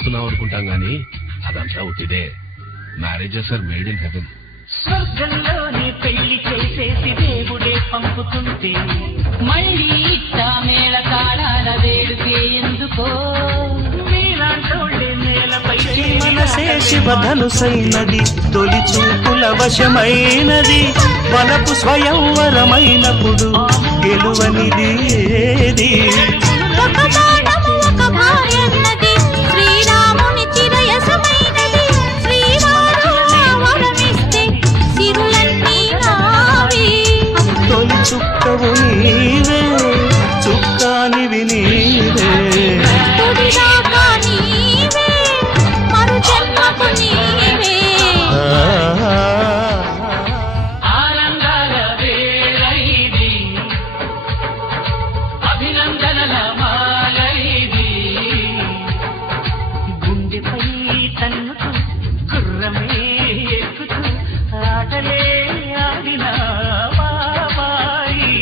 చేస్తున్నాం అనుకుంటాం గానీ అదంతా ఉట్టిదే. Marriages are made in heaven. స్వర్గంలోనే పెళ్లి చేసేసి దేవుడే పంపుతుంటే మళ్ళీ ఇట్టా మేళ తాళాల వేడుకే ఎందుకో మీలాంటోళ్ళే నేలపై మనసే శివధనుసైనది, తొలి చూపుల వశమైనది, వలపు స్వయంవరమైనప్పుడు గెలువనిది ఏది? తొలి చుక్కవు నీవే, చుక్కానివి నీవే. ఆనందాల వేళైది, అభినందనల మాలైది, గుండెపై తన్నుతూ గుర్రమే ఎక్కుతూ ఆటలే ఆడిన బాబాయి.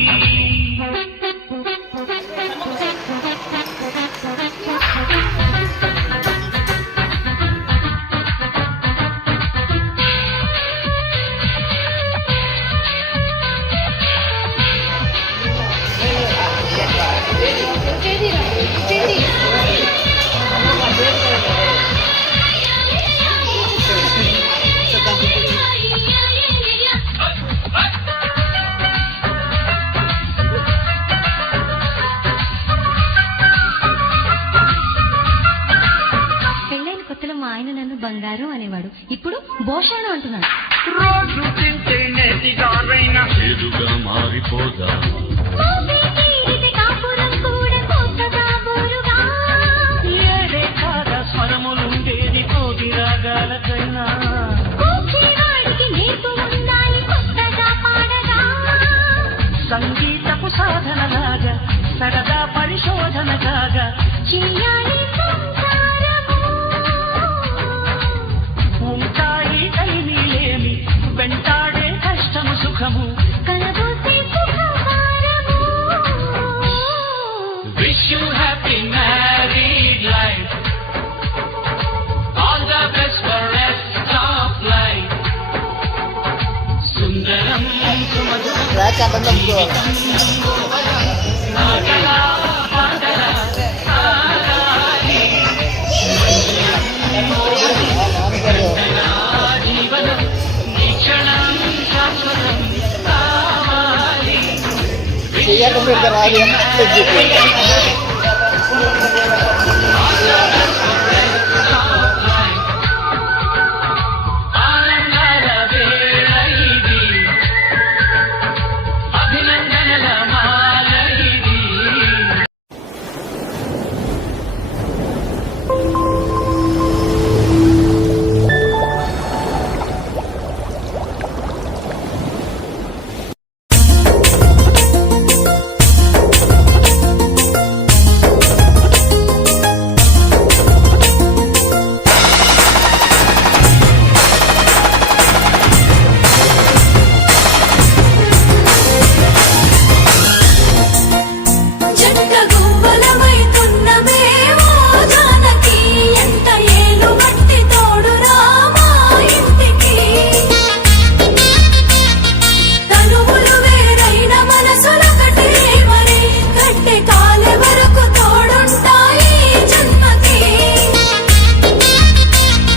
పెళ్ళైన కొత్తలో మా ఆయన నన్ను బంగారు అనేవాడు, ఇప్పుడు భోషాణం అంటున్నాడు. రోజు తింటే నెతిగారైనా ఎదుగా మారిపోదా ఏడే కాగా స్వరములుండేది కోటి రాగాలకైనా. సంగీతపు సాధనలాగా సరదా పరిశోధన కాగా ఉంటాయి కైనీలేమి వెంటాడే కష్టము సుఖము. Wish you happy married life, all the best for rest of life. Sundaram sumadhuram జీవితం సాగలా పాగలా సాగాలి. జీవనం ఈ క్షణం శాశ్వతం కావాలి. ఆనందాల వేళైది, అభినందనల మాలైది.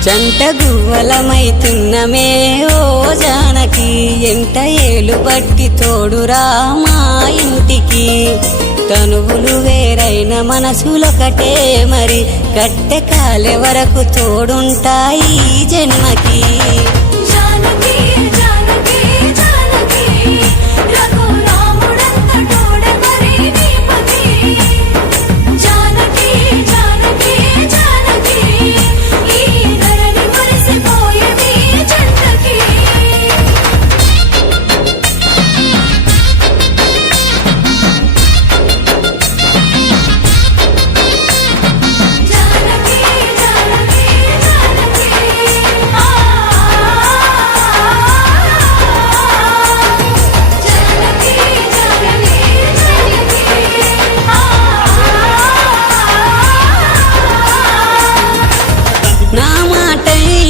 జంట గువ్వలమైతున్నమే ఓ జానకి, ఎంట ఏలు బట్టి తోడురా మా ఇంటికి. తనువులు వేరైన మనసులొకటే మరి, కట్టె కాలే వరకు తోడుంటాయి జన్మకి.